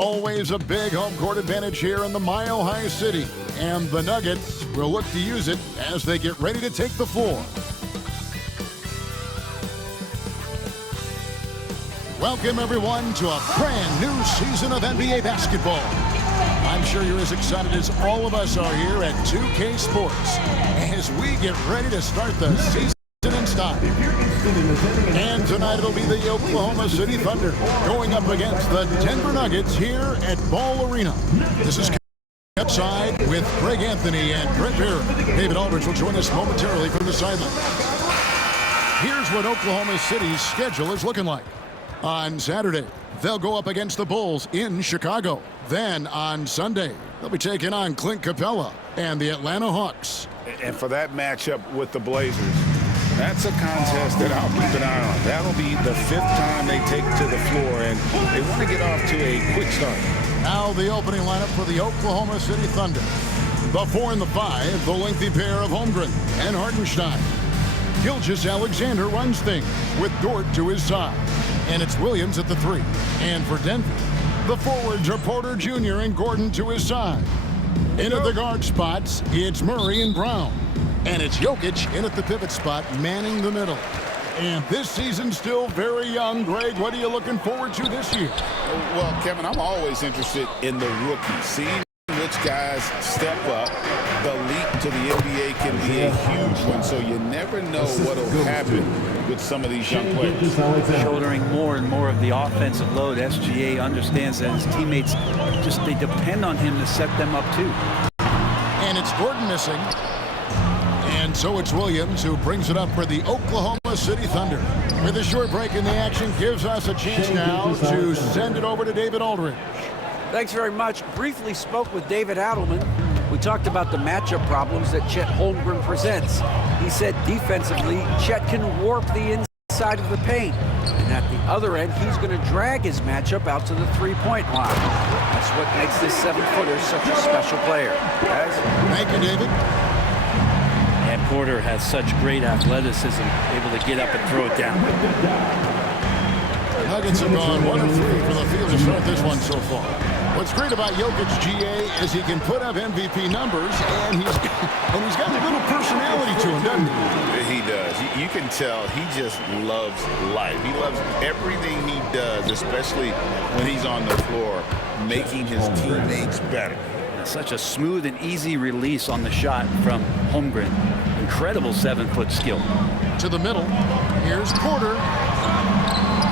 Always a big home court advantage here in the Mile High City, and the Nuggets will look to use it as they get ready to take the floor. Welcome, everyone, to a brand new season of NBA basketball. I'm sure you're as excited as all of us are here at 2K Sports as we get ready to start the season in style. And tonight it'll be the Oklahoma City Thunder going up against the Denver Nuggets here at Ball Arena. This is Outside with Greg Anthony and Brent Barron. David Aldridge will join us momentarily from the sideline. Here's what Oklahoma City's schedule is looking like. On Saturday, they'll go up against the Bulls in Chicago. Then on Sunday, they'll be taking on Clint Capella and the Atlanta Hawks. And for that matchup with the Blazers, that's a contest that I'll keep an eye on. That'll be the 5th time they take to the floor, and they want to get off to a quick start. Now the opening lineup for the Oklahoma City Thunder. The 4 and the 5, the lengthy pair of Holmgren and Hartenstein. Gilgeous-Alexander runs things with Dort to his side. And it's Williams at the 3. And for Denver, the forwards are Porter Jr. and Gordon to his side. In at the guard spots, it's Murray and Brown. And it's Jokic in at the pivot spot, manning the middle. And this season's still very young. Greg, what are you looking forward to this year? Well, Kevin, I'm always interested in the rookies, seeing which guys step up. The leap to the NBA can be a huge one, so you never know what will happen with some of these young players. Shouldering more and more of the offensive load, SGA understands that his teammates they depend on him to set them up too. And it's Gordon missing. And so it's Williams who brings it up for the Oklahoma City Thunder. With a short break in the action, gives us a chance now to send it over to David Aldridge. Thanks very much. Briefly spoke with David Adelman. We talked about the matchup problems that Chet Holmgren presents. He said defensively, Chet can warp the inside of the paint. And at the other end, he's going to drag his matchup out to the three-point line. That's what makes this 7-footer such a special player. Guys? Thank you, David. And Porter has such great athleticism, able to get up and throw it down. The Nuggets have gone 1 of 3 for the field to start this one so far. What's great about Jokic, GA, is he can put up MVP numbers, and he's got a little personality to him, doesn't he? He does. You can tell he just loves life. He loves everything he does, especially when he's on the floor, making his teammates better. Such a smooth and easy release on the shot from Holmgren. Incredible 7-foot skill. To the middle. Here's Porter.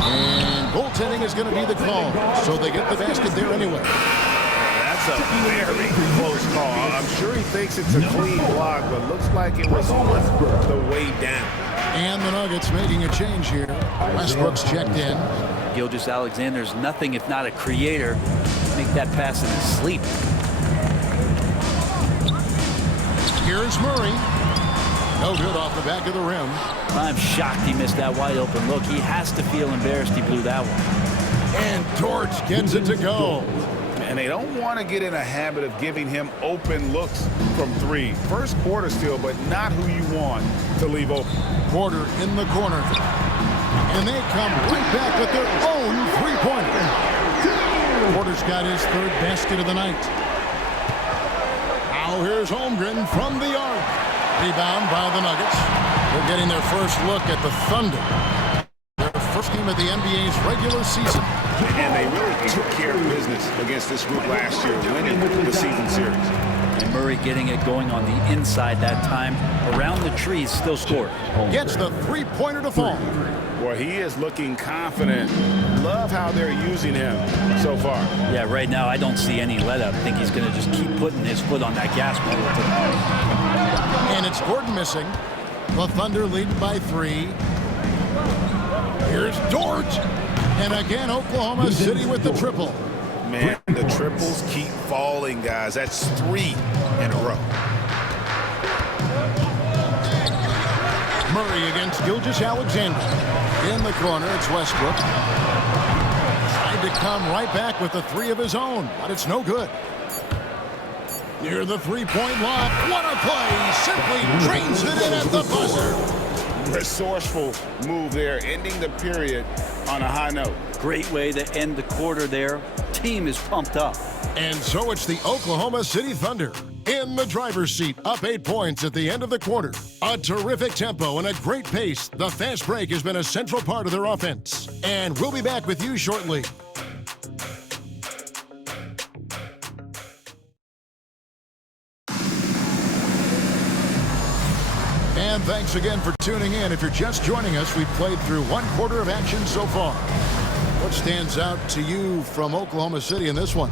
And goaltending is going to be the call. So they get the basket there anyway. That's a very close call. I'm sure he thinks it's a clean block, but looks like it was the way down. And the Nuggets making a change here. Westbrook's checked in. Gilgeous-Alexander's nothing if not a creator. Make that pass in his sleep. Here's Murray. No good off the back of the rim. I'm shocked he missed that wide open look. He has to feel embarrassed he blew that one. And Dort gets it to go. And they don't want to get in a habit of giving him open looks from 3. First quarter still, but not who you want to leave open. Porter in the corner. And they come right back with their own three-pointer. Porter's got his 3rd basket of the night. Now here's Holmgren from the arc. Rebound by the Nuggets. They're getting their first look at the Thunder. Their first game of the NBA's regular season. And they really took care of business against this group last year, winning the season series. And Murray getting it going on the inside that time. Around the trees, still scored. Gets the three-pointer to fall. Well, he is looking confident. Love how they're using him so far. Yeah, right now I don't see any let-up. I think he's going to just keep putting his foot on that gas pedal. And it's Gordon missing. The Thunder lead by 3. Here's Dort. And again, Oklahoma City with the triple. Man, the triples keep falling, guys. That's 3 in a row. Murray against Gilgeous-Alexander. In the corner, it's Westbrook. Tried to come right back with the 3 of his own, but it's no good. Near the three-point line. What a play! Simply drains it in at the buzzer. resourceful move there, ending the period on a high note. Great way to end the quarter there. Team is pumped up. And so it's the Oklahoma City Thunder in the driver's seat, up 8 points at the end of the quarter. A terrific tempo and a great pace. The fast break has been a central part of their offense. And we'll be back with you shortly. And thanks again for tuning in. If you're just joining us, we've played through 1 quarter of action so far. What stands out to you from Oklahoma City in this one?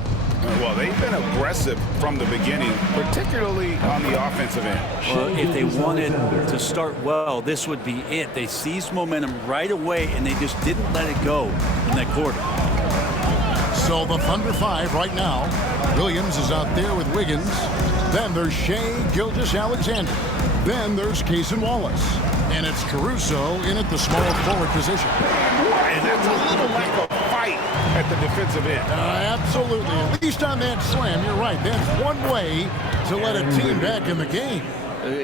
Well, they've been aggressive from the beginning, particularly on the offensive end. Well, if they wanted to start well, this would be it. They seized momentum right away, and they just didn't let it go in that quarter. So the Thunder 5 right now. Williams is out there with Wiggins. Then there's Shea Gilgeous-Alexander. Then there's Cason Wallace. And it's Caruso in at the small forward position. And that's a little lack of fight at the defensive end. Absolutely. At least on that slam, you're right. That's one way to let a team back in the game.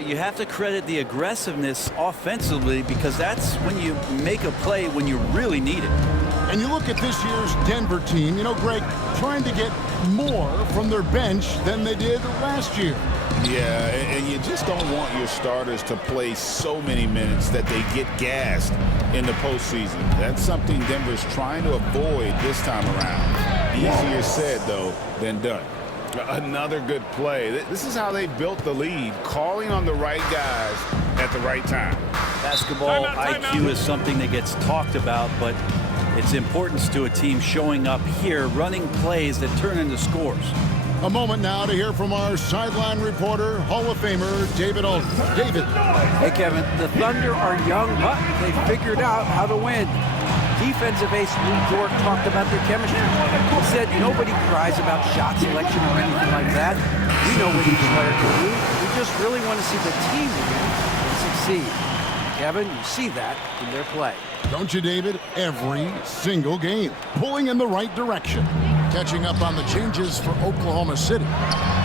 You have to credit the aggressiveness offensively, because that's when you make a play when you really need it. And you look at this year's Denver team, you know, Greg, trying to get more from their bench than they did last year. Yeah, and you just don't want your starters to play so many minutes that they get gassed in the postseason. That's something Denver's trying to avoid this time around. Easier said, though, than done. Another good play. This is how they built the lead, calling on the right guys at the right time. Basketball IQ is something that gets talked about, but its importance to a team showing up here, running plays that turn into scores. A moment now to hear from our sideline reporter, Hall of Famer David Aldridge. David. Hey, Kevin, the Thunder are young, but they figured out how to win. Defensive ace Lou Dort talked about their chemistry. He said nobody cries about shot selection or anything like that. We know what each player can do. We just really want to see the team win and succeed. Kevin, you see that in their play. Don't you, David? Every single game. Pulling in the right direction. Catching up on the changes for Oklahoma City.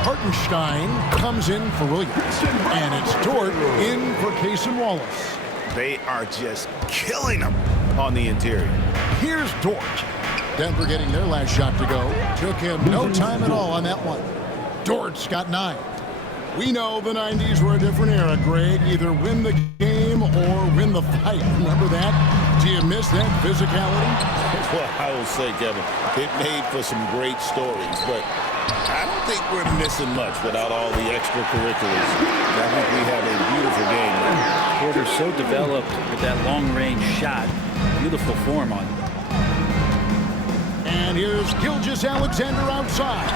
Hartenstein comes in for Williams. And it's Dort in for Cason Wallace. They are just killing them on the interior. Here's Dort. Denver getting their last shot to go. Took him no time at all on that one. Dort's got 9. We know the 90s were a different era, Greg. Either win the game or win the fight. Remember that? Do you miss that physicality? Well, I will say, Kevin, it made for some great stories, but I don't think we're missing much without all the extracurriculars. I think we have a beautiful game now. Porter's so developed with that long-range shot. Beautiful form on it. And here's Gilgeous-Alexander outside.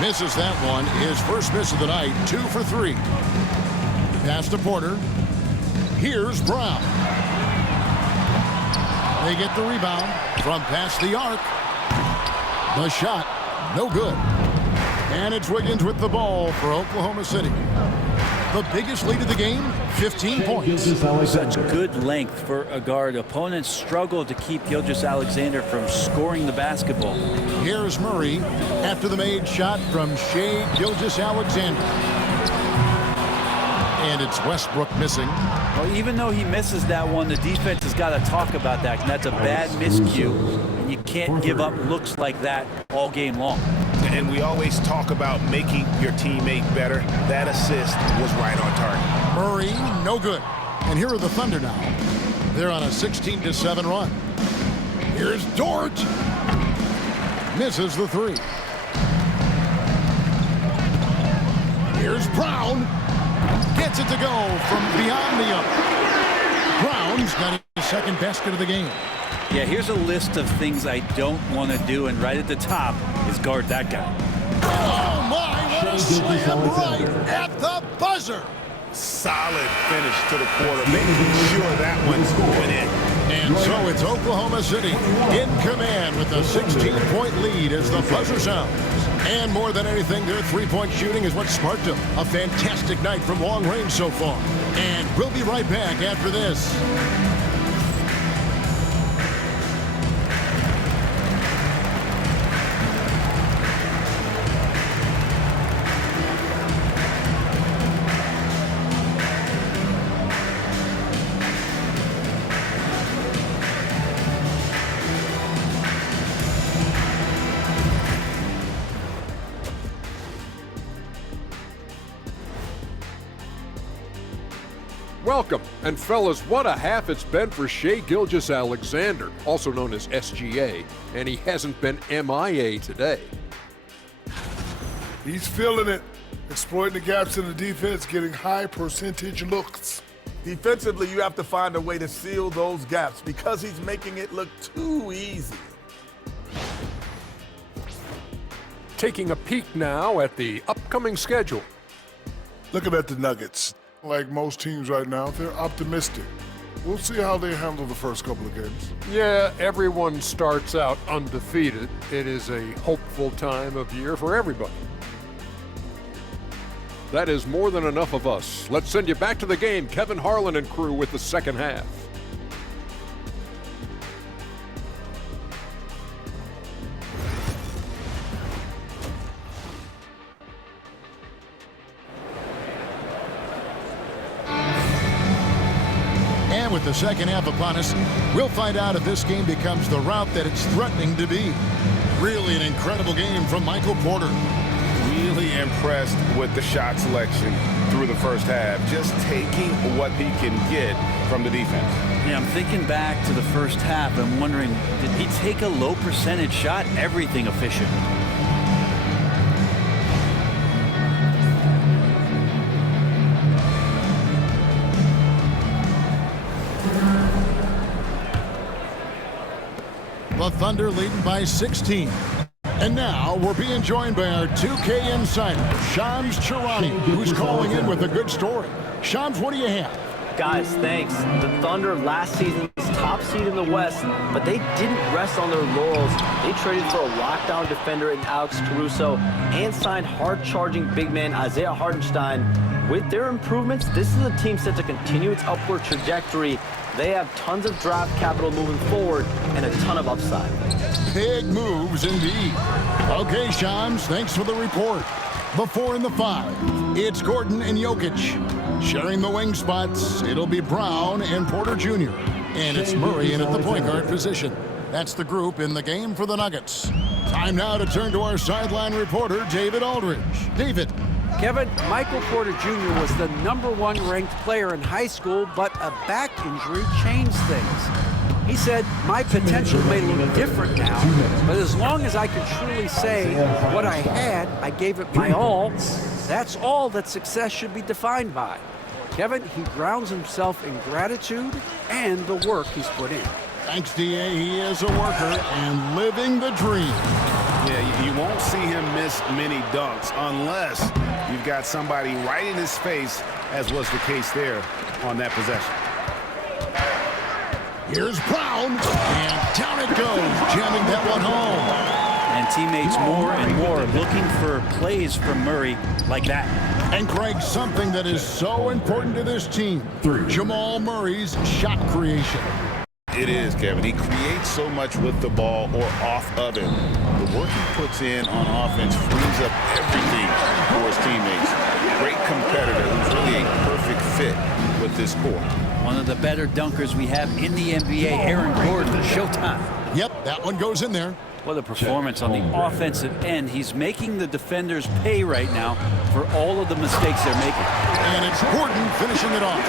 Misses that one. His first miss of the night, 2 for 3. Pass to Porter. Here's Brown. They get the rebound from past the arc. The shot, no good. And it's Wiggins with the ball for Oklahoma City. The biggest lead of the game, 15 points. Such good length for a guard. Opponents struggle to keep Gilgeous-Alexander from scoring the basketball. Here's Murray after the made shot from Shea Gilgeous-Alexander. And it's Westbrook missing. Well, even though he misses that one, the defense has got to talk about that. And that's a bad miscue. And you can't give up looks like that all game long. And we always talk about making your teammate better. That assist was right on target. Murray, no good. And here are the Thunder now. They're on a 16-7 run. Here's Dort. Misses the 3. Here's Brown. Gets it to go from beyond the arc. Brown's got his second basket of the game. Yeah, here's a list of things I don't want to do, and right at the top is guard that guy. Oh, my, what a slam right at the buzzer. Solid finish to the quarter, making sure that one's going in. And so it's Oklahoma City in command with a 16-point lead as the buzzer sounds. And more than anything, their three-point shooting is what sparked them. A fantastic night from long range so far. And we'll be right back after this. welcome. And fellas, what a half it's been for Shai Gilgeous-Alexander, also known as SGA, and he hasn't been MIA today. He's feeling it, exploiting the gaps in the defense, getting high percentage looks. Defensively, you have to find a way to seal those gaps because he's making it look too easy. Taking a peek now at the upcoming schedule. Looking at the Nuggets, like most teams right now, they're optimistic. We'll see how they handle the first couple of games. Yeah, everyone starts out undefeated. It is a hopeful time of year for everybody. That is more than enough of us. Let's send you back to the game. Kevin Harlan and crew with the second half. And with the second half upon us, we'll find out if this game becomes the route that it's threatening to be. Really an incredible game from Michael Porter. Really impressed with the shot selection through the first half, just taking what he can get from the defense. Yeah, I'm thinking back to the first half. I'm wondering, did he take a low percentage shot? Everything efficient. The Thunder leading by 16. And now we're being joined by our 2K insider, Shams Charania, who's calling in with a good story. Shams, what do you have? Guys, thanks. The Thunder last season's top seed in the West, but they didn't rest on their laurels. They traded for a lockdown defender in Alex Caruso and signed hard-charging big man Isaiah Hartenstein. With their improvements, this is a team set to continue its upward trajectory. They have tons of draft capital moving forward and a ton of upside. Big moves indeed. Okay, Shams, thanks for the report. The 4 and the 5. It's Gordon and Jokic. Sharing the wing spots, it'll be Brown and Porter Jr. And it's Murray in at the point guard position. That's the group in the game for the Nuggets. Time now to turn to our sideline reporter, David Aldridge. David. Kevin, Michael Porter Jr. was the #1 ranked player in high school, but a back injury changed things. He said, my potential may look different now, but as long as I could truly say what I had, I gave it my all. That's all that success should be defined by. Kevin, he grounds himself in gratitude and the work he's put in. Thanks, D.A. He is a worker and living the dream. Yeah, you won't see him miss many dunks unless you've got somebody right in his face, as was the case there on that possession. Here's Brown, and down it goes, jamming that one home. And teammates more and more looking for plays from Murray like that. And Greg, something that is so important to this team, Jamal Murray's shot creation. It is, Kevin. He creates so much with the ball or off of it. The work he puts in on offense frees up everything for his teammates. Great competitor who's really a perfect fit with this core. One of the better dunkers we have in the NBA, Aaron Gordon, showtime. Yep, that one goes in there. What a performance on the offensive end. He's making the defenders pay right now for all of the mistakes they're making. And it's Gordon finishing it off.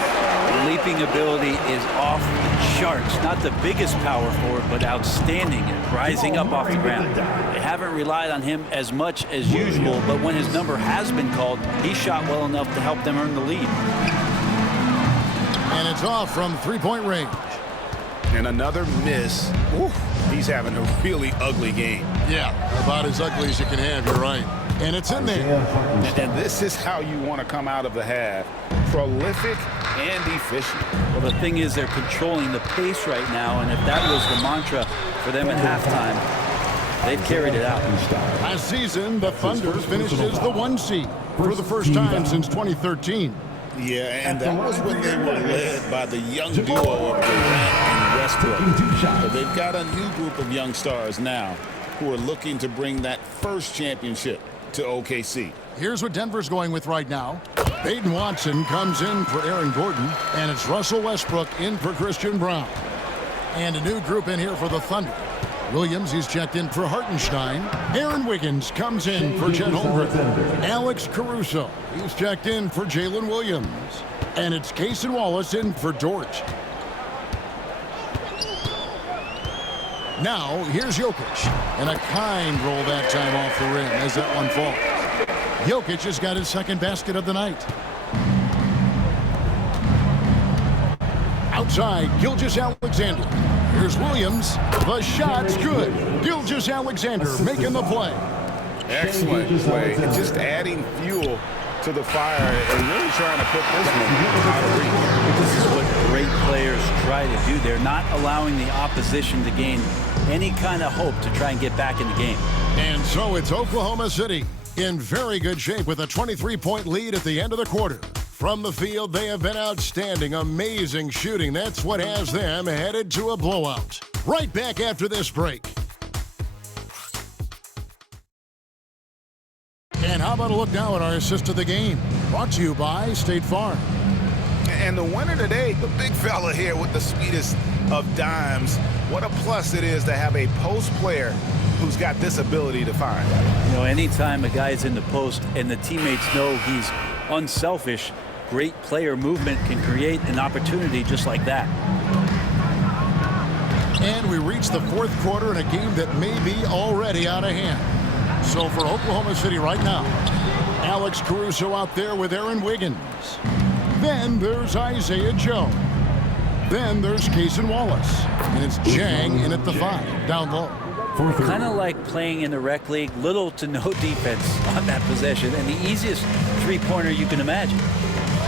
The leaping ability is off the charts. Not the biggest power forward, but outstanding at rising up off the ground. They haven't relied on him as much as usual, but when his number has been called, he shot well enough to help them earn the lead. And it's off from three-point range. And another miss. Ooh, he's having a really ugly game. Yeah, about as ugly as you can have, you're right. And it's in there. And this is how you want to come out of the half. Prolific and efficient. Well, the thing is they're controlling the pace right now, and if that was the mantra for them at halftime, they've carried it out. Last season, the Thunder finished as the 1 seed for the first time since 2013. Yeah, and that was when they were led by the young duo of Durant and Westbrook. But they've got a new group of young stars now who are looking to bring that first championship to OKC. Here's what Denver's going with right now. Peyton Watson comes in for Aaron Gordon, and it's Russell Westbrook in for Christian Brown. And a new group in here for the Thunder. Williams, he's checked in for Hartenstein. Aaron Wiggins comes in for Chet Holmgren. Alex Caruso, he's checked in for Jalen Williams. And it's Cason Wallace in for George. Now, here's Jokic. And a kind roll that time off the rim as that one falls. Jokic has got his second basket of the night. Outside, Gilgeous-Alexander. Here's Williams. The shot's good. Gilgeous-Alexander making the play. Excellent play. And just adding fuel to the fire and really trying to put this one out of reach. This is what great players try to do. They're not allowing the opposition to gain any kind of hope to try and get back in the game. And so it's Oklahoma City in very good shape with a 23-point lead at the end of the quarter. From the field, they have been outstanding. Amazing shooting. That's what has them headed to a blowout. Right back after this break. And how about a look now at our assist of the game? Brought to you by State Farm. And the winner today, the big fella here with the sweetest of dimes. What a plus it is to have a post player who's got this ability to find. You know, anytime a guy's in the post and the teammates know he's unselfish, great player movement can create an opportunity just like that. And we reach the fourth quarter in a game that may be already out of hand. So for Oklahoma City right now, Alex Caruso out there with Aaron Wiggins. Then there's Isaiah Joe. Then there's Cason Wallace. And it's Jang in at the 5, down low. Kind of like playing in the rec league, little to no defense on that possession, and the easiest three-pointer you can imagine.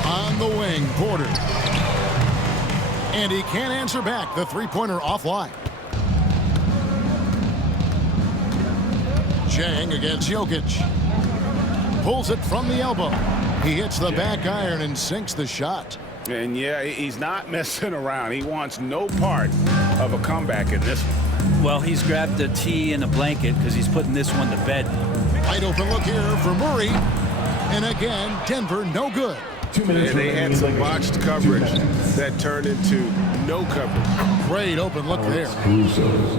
On the wing, Porter. And he can't answer back. The three-pointer offline. Jang against Jokic. Pulls it from the elbow. He hits the back iron and sinks the shot. And yeah, he's not messing around. He wants no part of a comeback in this one. Well, he's grabbed a tee and a blanket because he's putting this one to bed. Wide open look here for Murray. And again, Denver no good. And they had some botched coverage that turned into no coverage. Great open look there.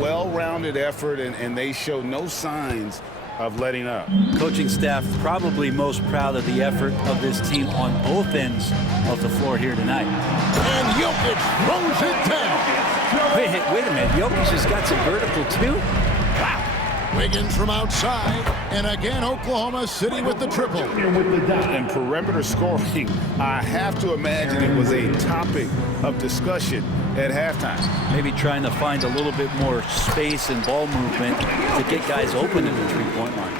Well-rounded effort, and they show no signs of letting up. Coaching staff probably most proud of the effort of this team on both ends of the floor here tonight. And Jokic throws it down. Wait a minute. Jokic has got some vertical too? Wow. Wiggins from outside. And again, Oklahoma City with the triple. And perimeter scoring, I have to imagine it was a topic of discussion at halftime. Maybe trying to find a little bit more space and ball movement to get guys open in the three-point line.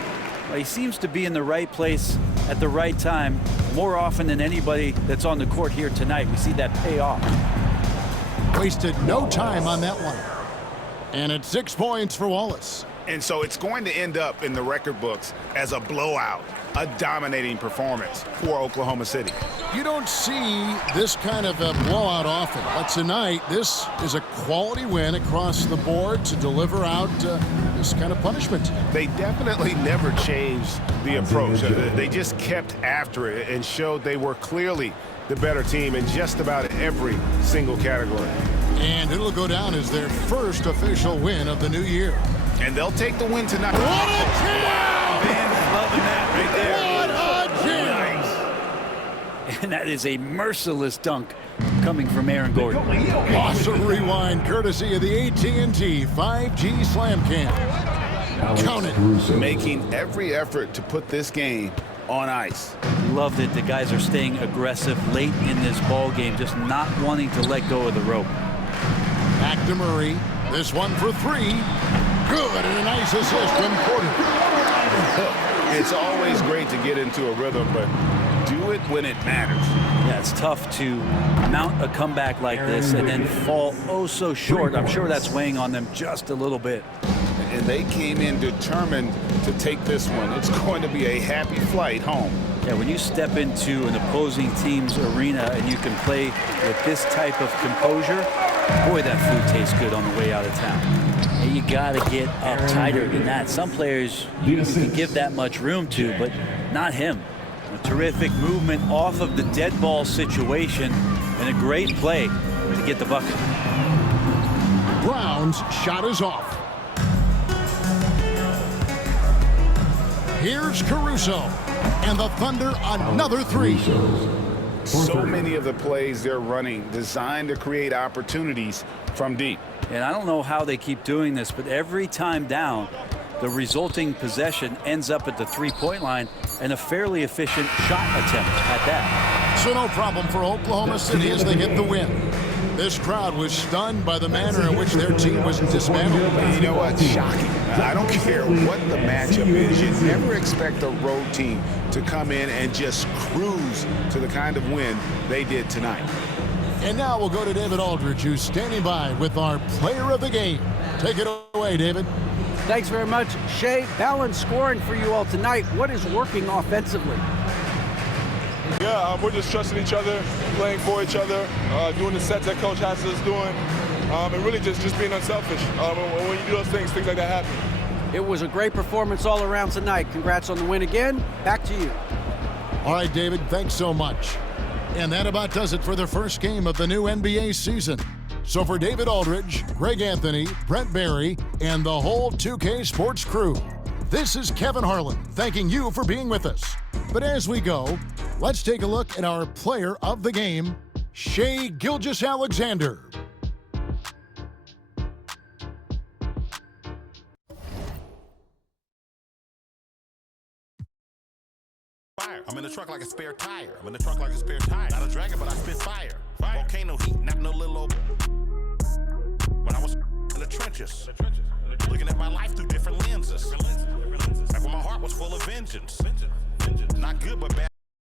Well, he seems to be in the right place at the right time more often than anybody that's on the court here tonight. We see that pay off. Wasted no time on that one. And it's 6 points for Wallace. And so it's going to end up in the record books as a blowout, a dominating performance for Oklahoma City. You don't see this kind of a blowout often, but tonight this is a quality win across the board to deliver out this kind of punishment. They definitely never changed the approach. They just kept after it and showed they were clearly the better team in just about every single category. And it'll go down as their first official win of the new year. And they'll take the win tonight. What a jam! Man, loving that right there. What a jam! And that is a merciless dunk coming from Aaron Gordon. Awesome rewind courtesy of the AT&T 5G Slam Cam. Count it. Making every effort to put this game on ice. Loved it. The guys are staying aggressive late in this ball game, just not wanting to let go of the rope. Back to Murray. This one for 3. Good, and a nice assist from Porter. It's always great to get into a rhythm, but do it when it matters. Yeah, it's tough to mount a comeback like this and then fall oh so short. I'm sure that's weighing on them just a little bit. And they came in determined to take this one. It's going to be a happy flight home. Yeah, when you step into an opposing team's arena and you can play with this type of composure, boy, that food tastes good on the way out of town. And you got to get up tighter than that. Some players you can give that much room to, but not him. A terrific movement off of the dead ball situation and a great play to get the bucket. Brown's shot is off. Here's Caruso. And the Thunder another 3. So many of the plays they're running designed to create opportunities from deep. And I don't know how they keep doing this, but every time down, the resulting possession ends up at the three-point line and a fairly efficient shot attempt at that. So no problem for Oklahoma City as they get the win. This crowd was stunned by the manner in which their team was dismantled. And you know what? Shocking. I don't care what the matchup is. You never expect a road team to come in and just cruise to the kind of win they did tonight. And now we'll go to David Aldridge, who's standing by with our player of the game. Take it away, David. Thanks very much, Shea. Balanced scoring for you all tonight. What is working offensively? Yeah, we're just trusting each other, playing for each other, doing the sets that Coach has us doing, and really just being unselfish. When you do those things like that happen. It was a great performance all around tonight. Congrats on the win again. Back to you. All right, David, thanks so much. And that about does it for the first game of the new NBA season. So for David Aldridge, Greg Anthony, Brent Barry, and the whole 2K Sports crew, this is Kevin Harlan thanking you for being with us. But as we go, let's take a look at our player of the game, Shai Gilgeous-Alexander. Fire. I'm in the truck like a spare tire. I'm in the truck like a spare tire. Not a dragon, but I spit fire. Volcano heat, not no little old. When I was in the trenches, looking at my life through different lenses. Back when my heart was full of vengeance. Not good, but bad.